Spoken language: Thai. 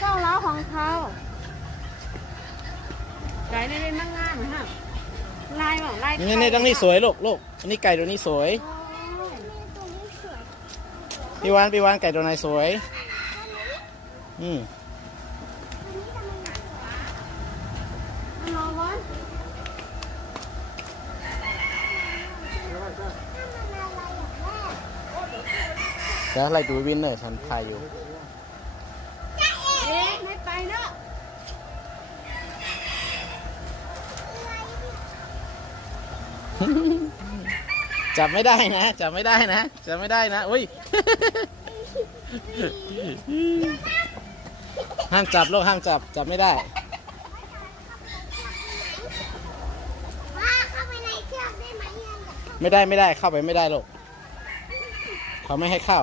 เก้าล้าวของเขาไก่ในเป็นมั่งงามเหรอฮะลายแบบลายนี่ตรงนี้สวยลูกอันนี้ไก่ตัวนี้สวยพี่วานไก่ตัวไหนสวยรอไว้จะอะไรดูวินเนอร์ฉันพายอยู่ไม่ไปเนอะจับไม่ได้นะอุ้ยห้ามจับลูกห้ามจับไม่ได้ไม่ได้เข้าไปไม่ได้ลูกเขาไม่ให้เข้า